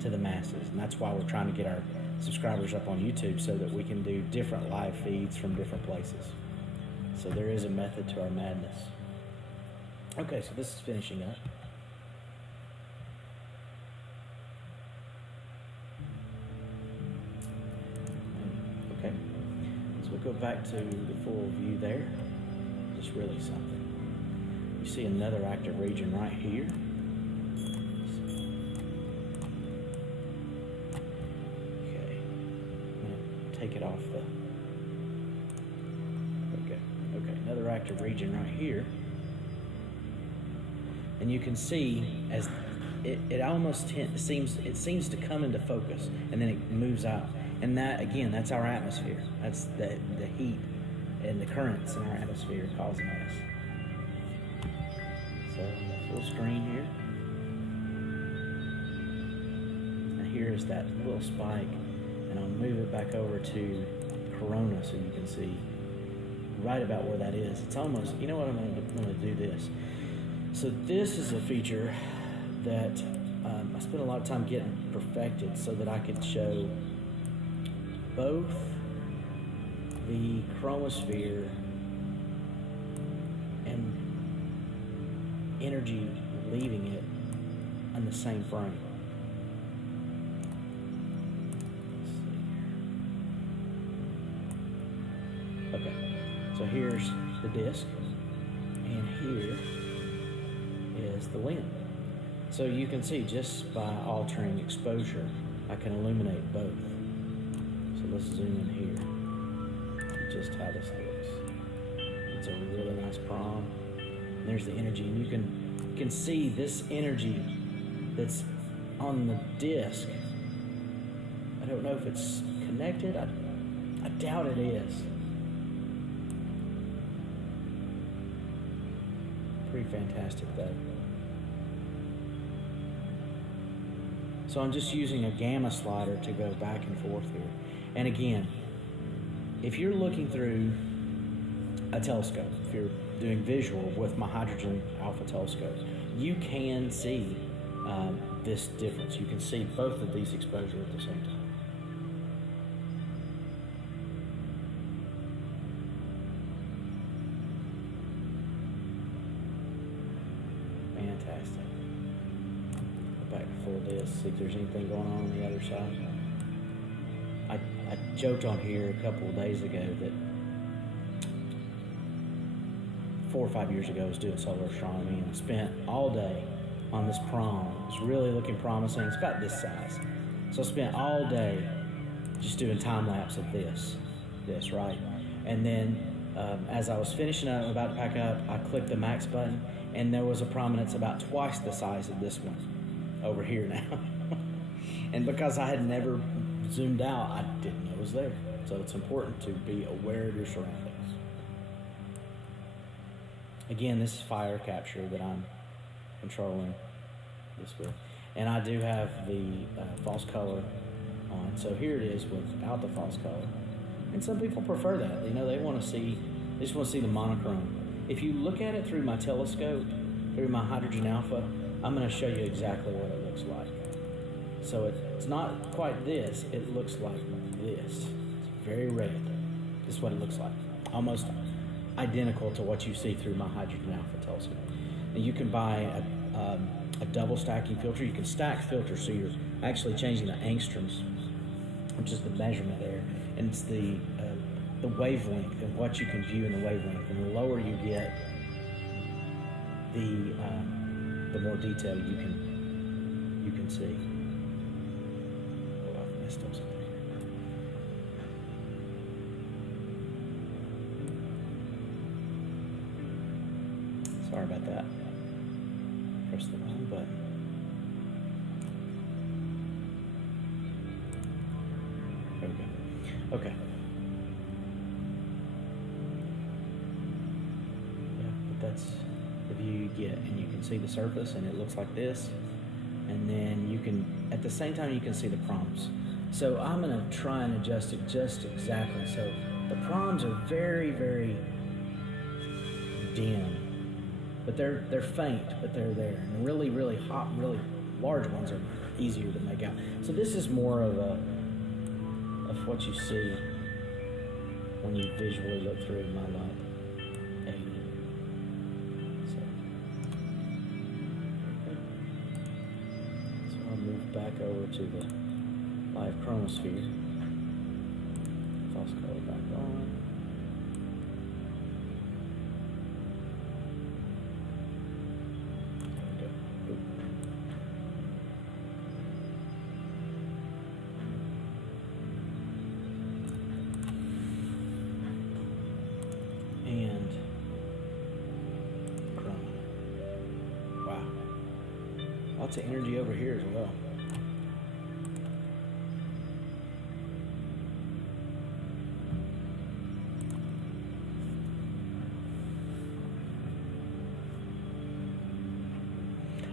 to the masses. And that's why we're trying to get our subscribers up on YouTube so that we can do different live feeds from different places. So there is a method to our madness. Okay, so this is finishing up. Okay, so we'll go back to the full view there. Just really something. You see another active region right here. take it off the... Okay, another active region right here. And you can see as it almost seems to come into focus, and then it moves out. And that, again, that's our atmosphere. That's the heat and the currents in our atmosphere causing this. So full screen here. And here's that little spike, and I'll move it back over to corona so you can see right about where that is. It's almost, you know what, I'm going to do this. So this is a feature that I spent a lot of time getting perfected so that I could show both the chromosphere and energy leaving it on the same frame. Let's see. Okay, so here's the disk, and here is the limb. So you can see just by altering exposure, I can illuminate both. So let's zoom in here, just how this looks. It's a really nice prom. And there's the energy, and you can see this energy that's on the disk. I don't know if it's connected. I doubt it is. Pretty fantastic though. So I'm just using a gamma slider to go back and forth here. And again, if you're looking through a telescope, if you're doing visual with my hydrogen alpha telescope, you can see this difference. You can see both of these exposure at the same time. Fantastic. Back to full disc, see if there's anything going on the other side. I joked on here a couple of days ago that 4 or 5 years ago I was doing solar astronomy, and I spent all day on this prom. It was really looking promising. It's about this size. So I spent all day just doing time lapse of this, right? And then as I was finishing up, about to pack up, I clicked the max button, and there was a prominence about twice the size of this one over here now. And because I had never zoomed out, I didn't know it was there. So it's important to be aware of your surroundings. Again, this is fire capture that I'm controlling this with. And I do have the false color on. So here it is without the false color. And some people prefer that. You know, they just want to see the monochrome. If you look at it through my telescope, through my hydrogen alpha, I'm going to show you exactly what it looks like. So it's not quite this, it looks like this. It's very red. This is what it looks like. Almost identical to what you see through my hydrogen alpha telescope. And you can buy a double stacking filter. You can stack filters, so you're actually changing the angstroms, which is the measurement there, and it's the wavelength and what you can view in the wavelength. And the lower you get, the more detail you can see. Oh, I messed up something here. Sorry about that. Press the wrong button. There we go. Okay. Yeah, but that's the view you get, and you can see the surface, and it looks like this. And then you can, at the same time, you can see the proms. So I'm going to try and adjust it just exactly. So the proms are very, very dim. But they're faint, but they're there. And really, really hot, really large ones are easier to make out. So this is more of what you see when you visually look through my light. So I'll move back over to the live chromosphere. False color back on. Lots of energy over here as well.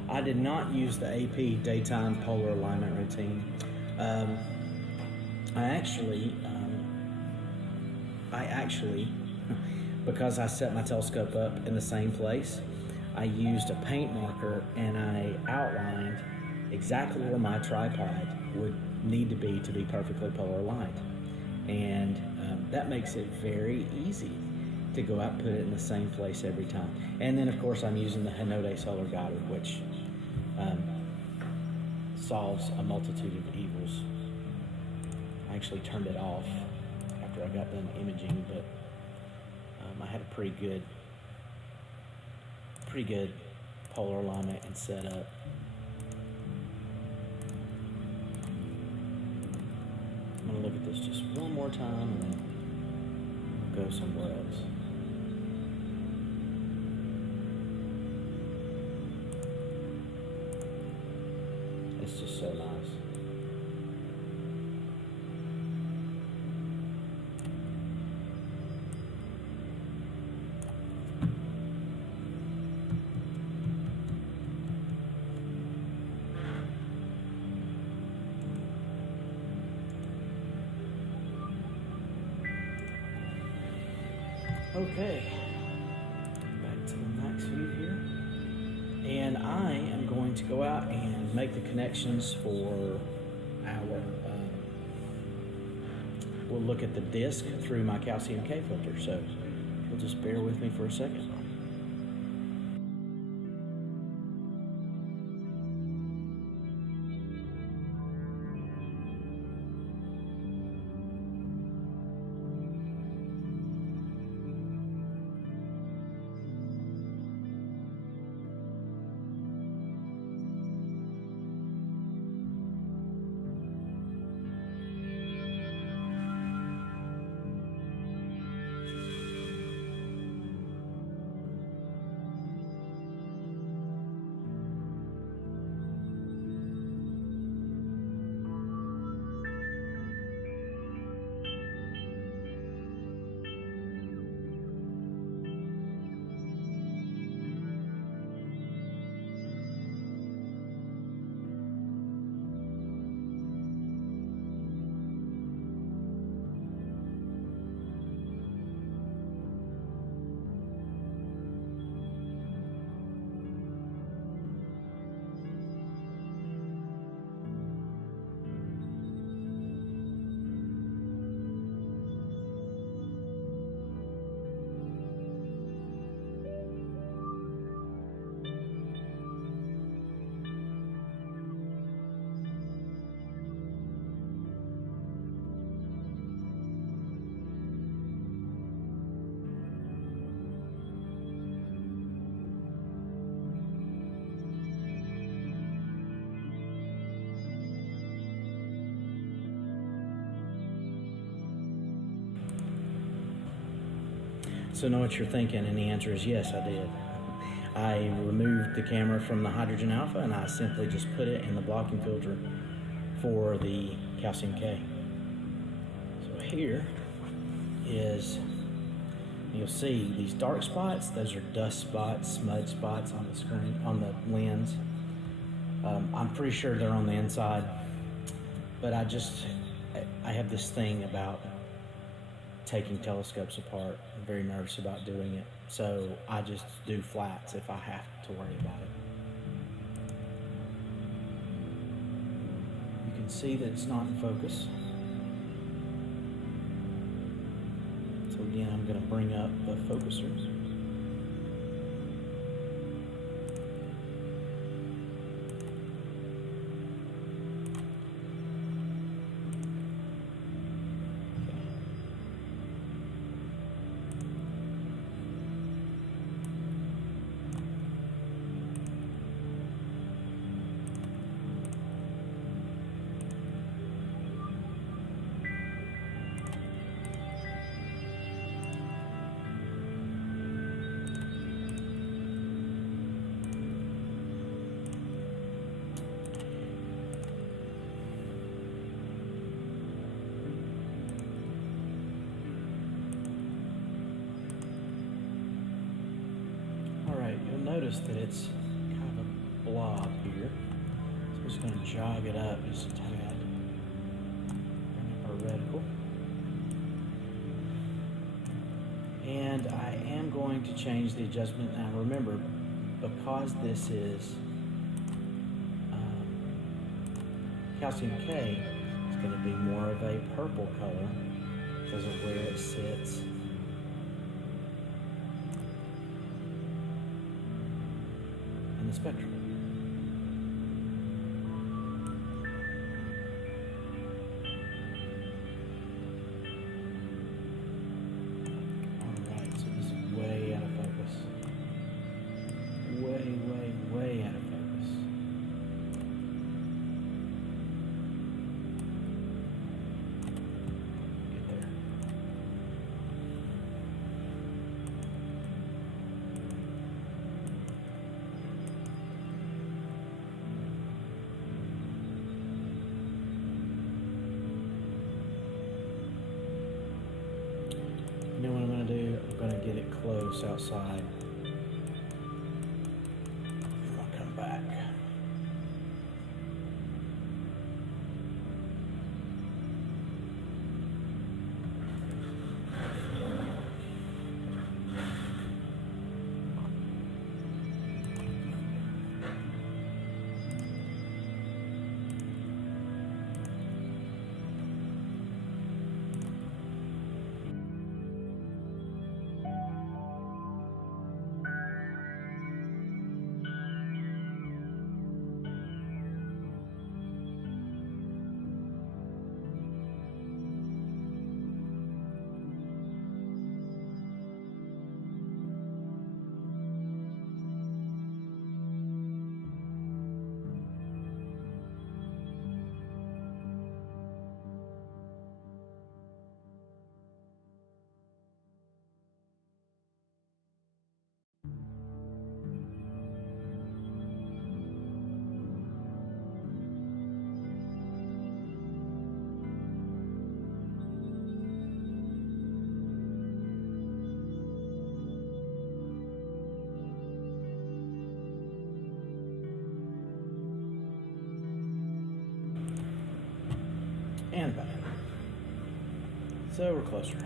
I did not use the AP daytime polar alignment routine. I actually, because I set my telescope up in the same place, I used a paint marker and I outlined exactly where my tripod would need to be perfectly polar aligned. And that makes it very easy to go out and put it in the same place every time. And then of course I'm using the Hinode solar guider, which solves a multitude of evils. I actually turned it off after I got done imaging, but I had a pretty good polar alignment and setup. I'm gonna look at this just one more time and then go somewhere else. It's just so nice. Okay, back to the max view here. And I am going to go out and make the connections for our, we'll look at the disk through my calcium K filter. So you'll just bear with me for a second. So know what you're thinking, and the answer is yes, I did. I removed the camera from the hydrogen alpha and I simply just put it in the blocking filter for the calcium K. So here is, you'll see these dark spots, those are dust spots, smudge spots on the screen, on the lens. I'm pretty sure they're on the inside, but I have this thing about taking telescopes apart. I'm very nervous about doing it, so I just do flats if I have to worry about it. You can see that it's not in focus. So again, I'm going to bring up the focusers. you'll notice that it's kind of a blob here. So I'm just going to jog it up just a tad. Bring up our reticle. And I am going to change the adjustment. Now remember, because this is calcium K, it's going to be more of a purple color because of where it sits. In the spectrum. Alright, so this is way out of focus. Way out of focus. Get there. You know what I'm going to do? I'm going to get it close outside. And I'll come back. And back. So we're closer.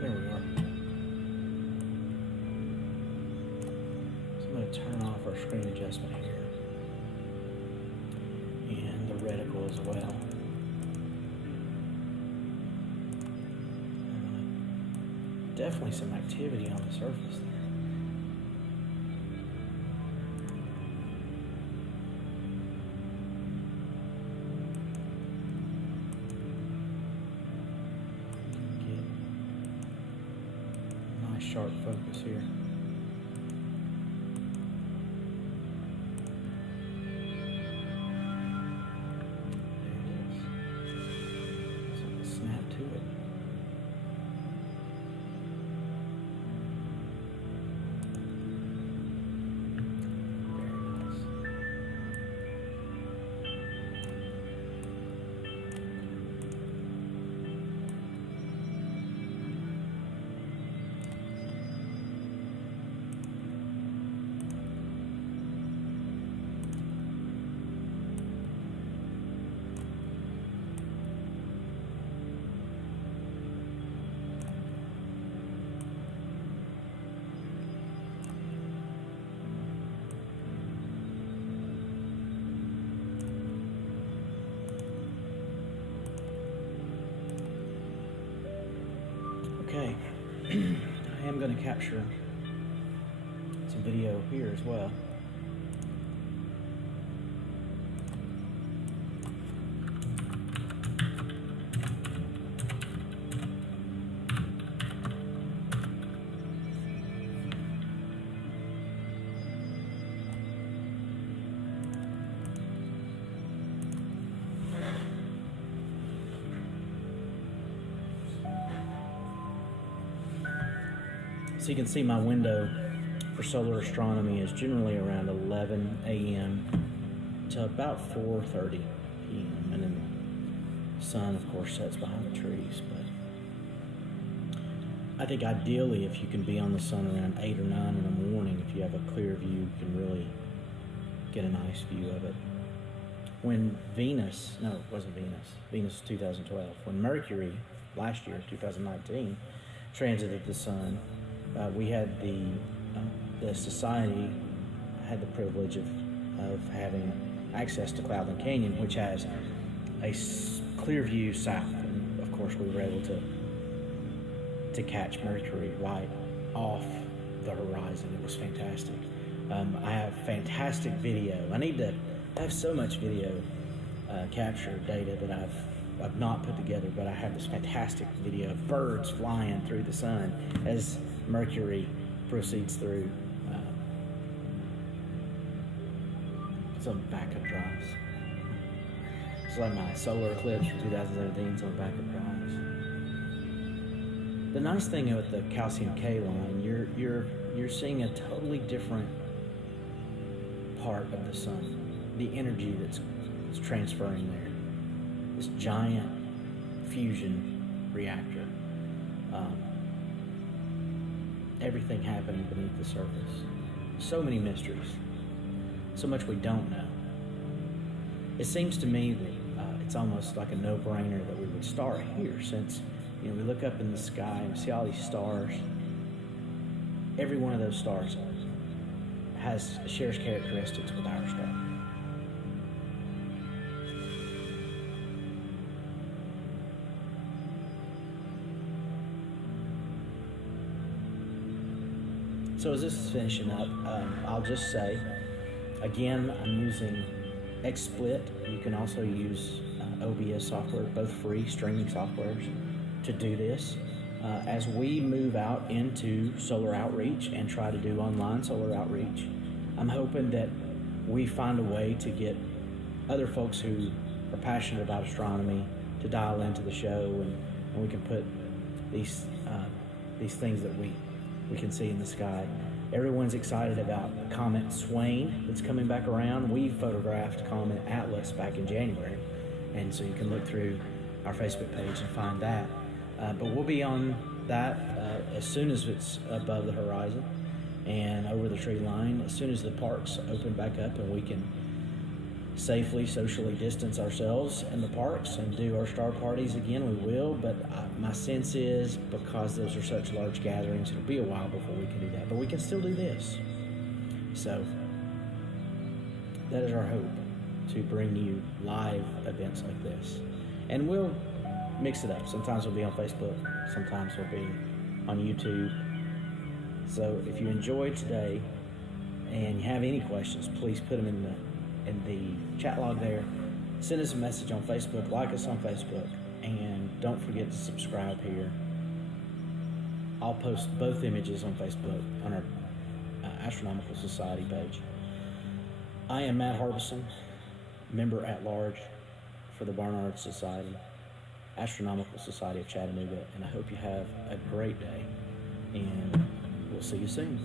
There we are. So I'm going to turn off our screen adjustment here. And the reticle as well. Definitely some activity on the surface there. Get a nice sharp focus here. Okay, I am going to capture some video here as well. So you can see my window for solar astronomy is generally around 11 a.m. to about 4:30 p.m. And then the sun, of course, sets behind the trees. But I think ideally, if you can be on the sun around 8 or 9 in the morning, if you have a clear view, you can really get a nice view of it. When Venus was 2012, when Mercury, last year, 2019, transited the sun, we had the society had the privilege of having access to Cloudland Canyon, which has a clear view south, and of course we were able to catch Mercury right off the horizon. It was fantastic. I have fantastic video. I have so much video capture data that I've not put together, but I have this fantastic video of birds flying through the sun as Mercury proceeds through some backup drives. It's like my solar eclipse from 2017, some backup drives. The nice thing with the calcium K line, you're seeing a totally different part of the sun. The energy that's transferring there. This giant fusion reactor. Everything happening beneath the surface. So many mysteries. So much we don't know. It seems to me that it's almost like a no-brainer that we would start here, since we look up in the sky and see all these stars. Every one of those stars shares characteristics with our star. So as this is finishing up, I'll just say, again, I'm using XSplit. You can also use OBS software, both free streaming softwares, to do this. As we move out into solar outreach and try to do online solar outreach, I'm hoping that we find a way to get other folks who are passionate about astronomy to dial into the show, and we can put these things that we can see in the sky. Everyone's excited about Comet Swain that's coming back around. We photographed Comet Atlas back in January, and so you can look through our Facebook page and find that. But we'll be on that as soon as it's above the horizon and over the tree line. As soon as the parks open back up and we can safely socially distance ourselves in the parks and do our star parties again, we will. But my sense is, because those are such large gatherings, it'll be a while before we can do that, but we can still do this. So that is our hope, to bring you live events like this, and we'll mix it up. Sometimes we'll be on Facebook, sometimes we'll be on YouTube. So if you enjoyed today and you have any questions, please put them in the chat log there. Send us a message on Facebook, like us on Facebook, and don't forget to subscribe here. I'll post both images on Facebook on our Astronomical Society page. I am Matt Harbison, member at large for the Barnard Society, Astronomical Society of Chattanooga, and I hope you have a great day, and we'll see you soon.